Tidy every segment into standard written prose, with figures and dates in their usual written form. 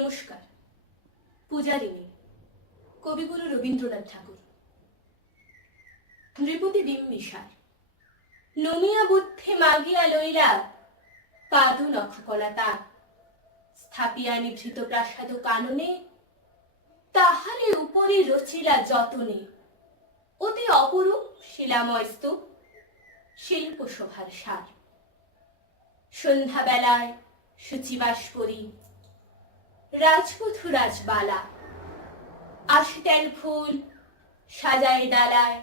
নমস্কার। পূজারিণী, কবিগুরু রবীন্দ্রনাথ ঠাকুর। নৃপতি বিম্বিসার নমিয়া বুদ্ধে মাগিয়া লইলা পাদু নখকলা তার স্থাপিয়া নিভৃত প্রাসাদ কাননে তাহারে উপরে রচিলা যতনে অতি অপরূপ শিলাময় স্তূপ শিল্প শোভার সার। সন্ধ্যাবেলায় শুচিবাস করি রাজপথু রাজবালা আশিতেল ফুল সাজায় ডালায়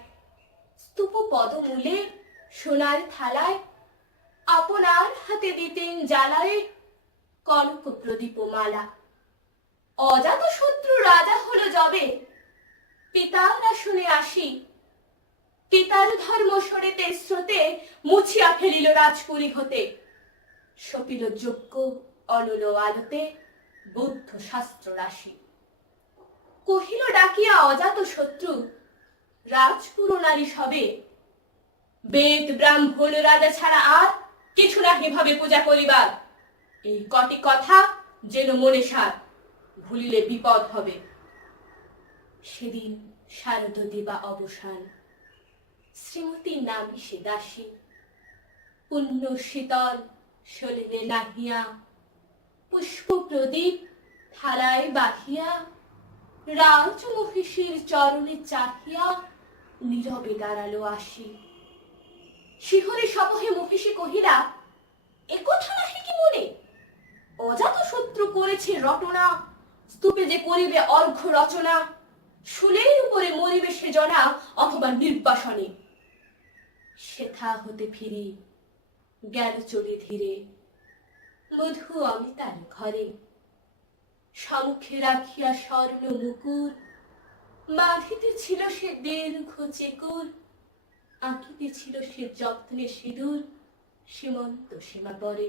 স্তূপ পদমূলে সোনার থালায় আপনার হাতে দিতেন জ্বালায় কনক প্রদীপ মালা। অজাত শত্রু রাজা হলো যবে পিতার আসনে আসি পিতার ধর্ম সরিতে স্রোতে মুছিয়া ফেলিল রাজপুরী হতে সপিল যজ্ঞ অনল আলোতে বুদ্ধ শাস্ত্র রাশি। কহিল ডাকিয়া অজাত শত্রু রাজপুর নারী সবে বেদ ব্রাহ্মণ রাজা ছাড়া আর কিছু নাহি ভাবে পূজা করিবার। এই কটি কথা যেন মনে সার ভুলিলে বিপদ হবে। সেদিন শারদ দিবা অবসান শ্রীমতীর নামে সে দাসী পুণ্য শীতল সলিলে নাহিয়া পুষ্প প্রদীপ থালায় বাহিয়া রাজ মহিষীর চরণে চাহিয়া নীরবে দাঁড়ালো আসি। শিহরে সবহে মহিষী কহিলা একথা নাহি কি মনে অজাত শত্রু করেছে রটনা স্তূপে যে করিবে অর্ঘ্য রচনা শুলের উপরে মরিবে সে জনা অথবা নির্বাসনে। সেথা হতে ফিরি গেল চলে ধীরে মধু অমিতার ঘরে সম্মুখে রাখিয়া স্বর্ণ মুকুর বাঁধিতে ছিল সে দীর্ঘ চেকুর আঁকিতে ছিল সে যত্নে সিঁদুর সীমন্ত সীমা পরে।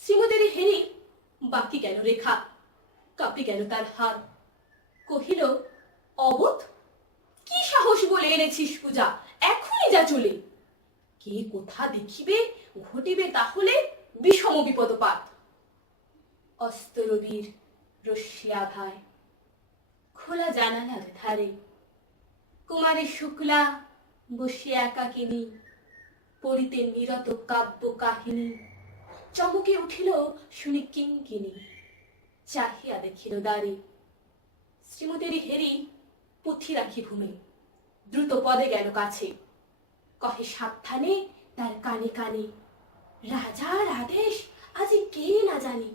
শ্রীমতীর হেরি বাকি গেল রেখা কাঁপি গেল তার হাত কহিল অবোধ কি সাহস বলে এনেছিস পূজা এখনই যা চলে। কে কোথা দেখিবে ঘটিবে তাহলে বিষম বিপদপাত। অস্তরবীর রশ্মি আভায় খোলা জানালার ধারে কুমারী শুক্লা বসিয়া একাকিনী পড়িতে নিরত কাব্য কাহিনী। চমকে উঠিল শুনি কিঙ্কিনী চাহিয়া দেখিল দ্বারে শ্রীমতীর হেরি পুঁথি রাখি ভূমে দ্রুত পদে গেল কাছে কহে সাবধানে তার কানে কানে রাজার আদেশ আজি কে না জানি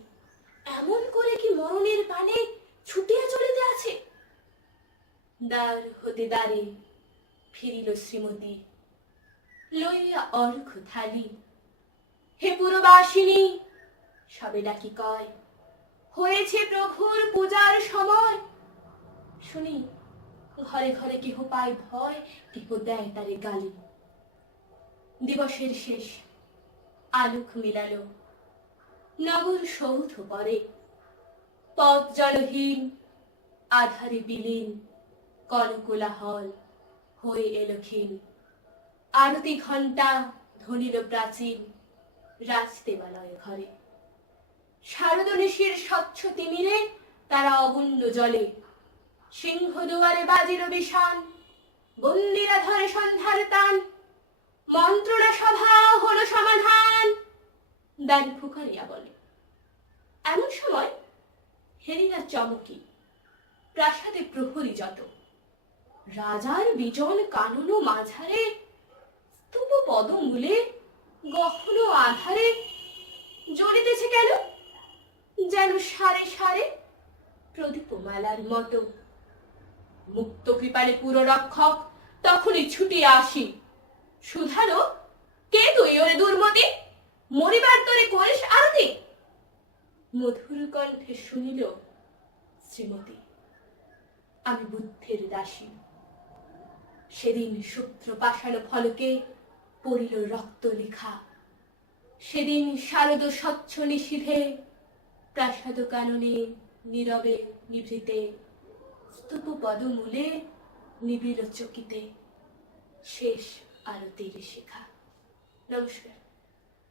এমন করে কি মরণের পানে ছুটিয়া চলিতে আছে। দ্বার হতে দ্বারে ফিরিল শ্রীমতী লইয়া অর্ঘ্য থালি। হে পুরবাসিনী সবে ডাকি কয় হয়েছে প্রভুর পূজার সময়। শুনি ঘরে ঘরে কেহ পায় ভয় কেহ দেয় তারে গালি। দিবসের শেষ আলোক মিলালো নগর সৌধ পরে পথ জলহীন আধারে বিলীন কলকোলাহল হয়ে এলো ক্ষীণ। আরতি ঘণ্টা ধ্বনিল প্রাচীন রাজদেবালয় ঘরে শারদ নিশির স্বচ্ছ তিমিরে তারা অগুণ্য জলে সিংহ দুয়ারে বাজিল বিষান বন্দিরা ধরে সন্ধ্যার তান মন্ত্রণা সভা হলো সমাধান দান ফুকারিয়া বলে। এমন সময় হেরিনা চমকি প্রাসাদে প্রহরী যত রাজার বিজন কানন মাঝারে স্তূপ পদমূলে গহন আধারে জ্বলিতেছে কেন যেন সারে সারে প্রদীপমালার মতো। মুক্ত কৃপালে পুরো রক্ষক তখনই ছুটিয়া আসি সুধারো কে তুই ওরে দুর্মতি মরিবার তোরে করিস আরতি। মধুর কণ্ঠে শুনিল শ্রীমতী আমি বুদ্ধের দাসী। সেদিন সূত্র পাষাণ ফলকে পড়িল রক্ত লেখা সেদিন শারদ স্বচ্ছ নিশীথে প্রাসাদ কাননে নীরবে নিভৃতে স্তূপ পদমূলে নিবিড় চকিতে শেষ আরতির শিখা। নমস্কার।